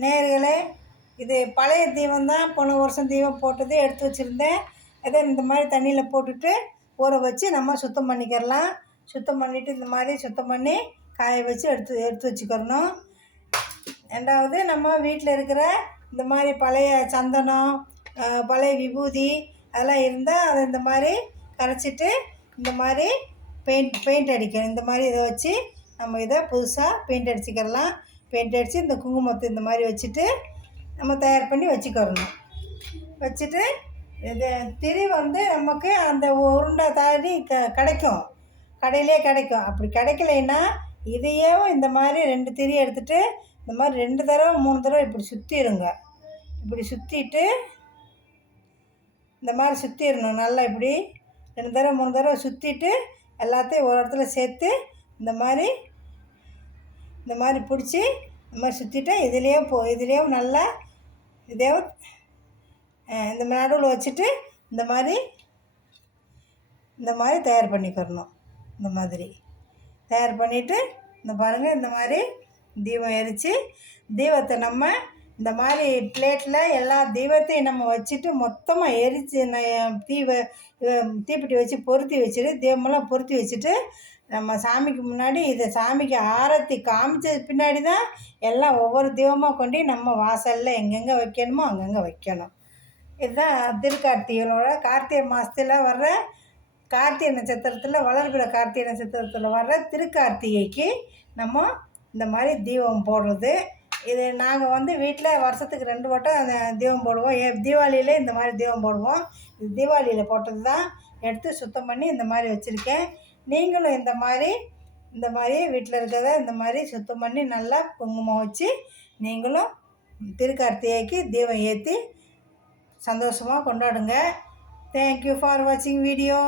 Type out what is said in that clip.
நேயர்களே, இது பழைய தீபம் தான். போன வருஷம் தீபம் போட்டது எடுத்து வச்சுருந்தேன். அதை இந்த மாதிரி தண்ணியில் போட்டுட்டு ஊற வச்சு நம்ம சுத்தம் பண்ணிக்கிறலாம். சுத்தம் பண்ணிவிட்டு இந்த மாதிரி சுத்தம் பண்ணி காய வச்சு எடுத்து வச்சுக்கிறணும். ரெண்டாவது, நம்ம வீட்டில் இருக்கிற இந்த மாதிரி பழைய சந்தனம், பழைய விபூதி அதெல்லாம் இருந்தால் அதை இந்த மாதிரி கரைச்சிட்டு இந்த மாதிரி பெயிண்ட் அடிக்கணும். இந்த மாதிரி இதை வச்சு நம்ம இதை புதுசாக பெயிண்ட் அடிச்சுக்கிறலாம். பெயிண்ட் அடித்து இந்த குங்குமத்தை இந்த மாதிரி வச்சுட்டு நம்ம தயார் பண்ணி வச்சுக்கிறணும். வச்சுட்டு இது திரி நமக்கு அந்த உருண்டை தாடி கிடைக்கும், கடையிலே கிடைக்கும். அப்படி கிடைக்கலைன்னா இதையே இந்த மாதிரி 2 திரி எடுத்துகிட்டு இந்த மாதிரி 2 தடவை 3 தடவை இப்படி சுற்றிடுங்க. இப்படி சுற்றிட்டு இந்த மாதிரி சுற்றிடணும். நல்லா இப்படி 2 தடவை 3 தடவை சுற்றிட்டு எல்லாத்தையும் ஒரு இடத்துல சேர்த்து இந்த மாதிரி பிடிச்சி இந்த மாதிரி சுற்றிட்டு இதுலேயும் நல்லா இதையும் இந்த நடுவில் வச்சுட்டு இந்த மாதிரி தயார் பண்ணிக்கிறணும். இந்த மாதிரி தயார் பண்ணிவிட்டு இந்த பாருங்கள், இந்த மாதிரி தீபம் எரித்து தீபத்தை நம்ம இந்த மாதிரி பிளேட்டில் எல்லா தீபத்தையும் நம்ம வச்சுட்டு மொத்தமாக எரித்து தீப்பெட்டி வச்சு பொருத்தி வச்சுட்டு தீபமெல்லாம் பொருத்தி வச்சுட்டு நம்ம சாமிக்கு முன்னாடி இதை சாமிக்கு ஆரத்தி காமிச்சது பின்னாடி தான் எல்லாம் ஒவ்வொரு தீபமாக கொண்டு நம்ம வாசலில் எங்கெங்கே வைக்கணுமோ அங்கங்கே வைக்கணும். இதுதான் திருக்கார்த்திகையோட கார்த்திகை மாதத்தில் வர்ற கார்த்திகை நட்சத்திரத்தில் வளர்பிற கார்த்திகை நட்சத்திரத்தில் வர்ற திருக்கார்த்திகைக்கு நம்ம இந்த மாதிரி தீபம் போடுறது. இது நாங்கள் வீட்டில் வருஷத்துக்கு 2 வட்டம் அந்த தீபம் போடுவோம். தீபாவளியில் இந்த மாதிரி தீபம் போடுவோம். இது தீபாவளியில் போட்டது தான் எடுத்து சுத்தம் பண்ணி இந்த மாதிரி வச்சுருக்கேன். நீங்களும் இந்த மாதிரி வீட்டில் இருக்கிறத இந்த மாதிரி சுத்தம் பண்ணி நல்லா குங்குமம் வச்சு நீங்களும் திருக்கார்த்திகைக்கு தீபம் ஏற்றி சந்தோஷமாக கொண்டாடுங்க. தேங்க்யூ ஃபார் வாட்சிங் வீடியோ.